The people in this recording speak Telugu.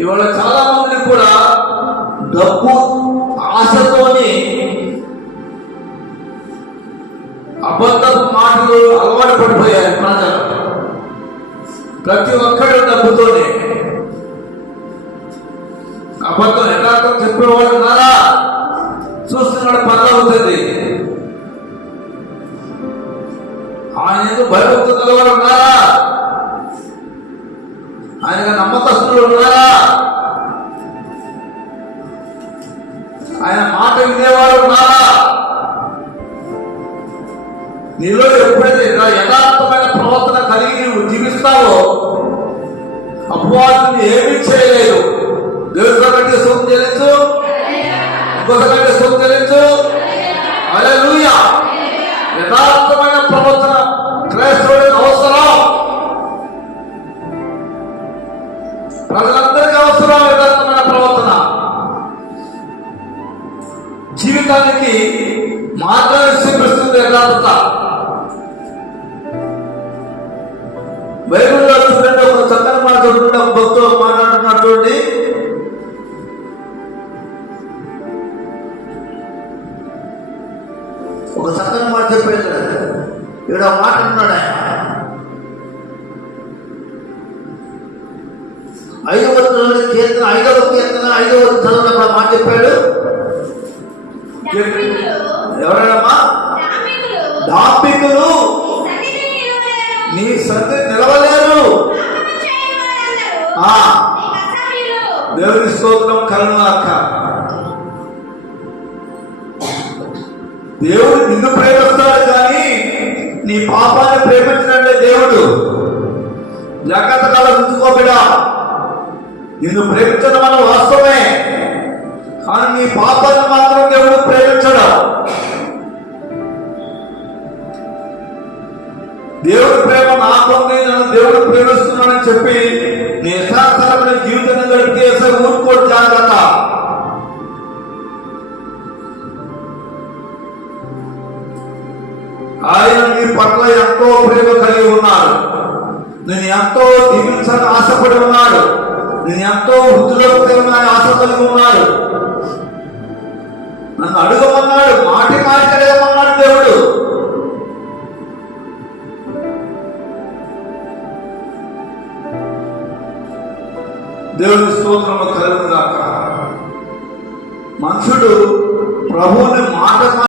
ఇవాళ చాలా మందిని కూడా డబ్బు ఆశతోని అబద్ధపు మాటలు అలవాటు పడిపోయారు ప్రజలు. ప్రతి ఒక్కరు డబ్బుతోనే అబద్ధం యథార్థం చెప్పేవాడు ఉన్నారా? చూస్తున్నాడు పని అవుతుంది. ఆయన ఎందుకు భయభక్తులు కలవారు ఉన్నారా? ఆయనగా నమ్మకస్తులు ఉన్నారా? ఆయన మాట వినేవారు ఉన్నారా? నీలో ఎప్పుడైతే యథార్థమైన ప్రవర్తన కలిగి నువ్వు జీవిస్తావో అపవాదుని ఏమీ చేయలేదు. దేవుడి కంటే సొమ్ము చెల్లించు, ఇంకొక కంటే సొమ్ము చెల్లించు. హల్లెలూయా. యథార్థమైన ప్రవర్తన క్రైస్తవుడికి అవసరం, ప్రజలందరికీ అవసరం. యథార్థమైన ప్రవర్తన జీవితానికి మార్గాన్ని చూపిస్తుంది. యథార్థత బైబిల్లో చూడండి, ఒక చక్కని మాట చూడండి, ఒక భక్తులు మాట్లాడుతున్నటువంటి ఒక చక్కని మాట చెప్పాడు. ఇక్కడ మాట అన్నాడు ఆయన, 5వ కీర్తన 5వ కీర్తన 5వ చదువునప్పుడు మాట చెప్పాడు. ఎవరమ్మా? దాంభికులు నీ సన్నిధి నిలవలేరు. దేవుని స్తోత్రం కలుగుగాక. దేవుడు నిన్ను ప్రేమిస్తాడు కానీ నీ పాపాన్ని ప్రేమించినట్లే దేవుడు. జాగ్రత్త కాలం ఉంచుకోబిడా. నిన్ను ప్రేమించడం వల్ల వాస్తవమే, కానీ నీ పాపాన్ని మాత్రం దేవుడు ప్రేమించడు. దేవుడి ప్రేమ నాకుంది, నన్ను దేవుడు ప్రేమిస్తున్నాడని చెప్పి నీ యథార్థమైన జీవితాన్ని గడిపేసే ఊరుకోడు. జాగ్రత్త. ఆయన నీ పట్ల ఎంతో ప్రేమ కలిగి ఉన్నాడు. నేను ఎంతో దీవించాలని ఆశపడి ఉన్నాడు. నేను ఎంతో వృద్ధిలోకి తేవాలని ఆశ కలిగి ఉన్నాడు. నన్ను అడుగమన్నాడు, మాటి అడగమన్నాడు దేవుడు. దేవుని స్తోత్రము కలుగుగాక. మనుషుడు ప్రభువుని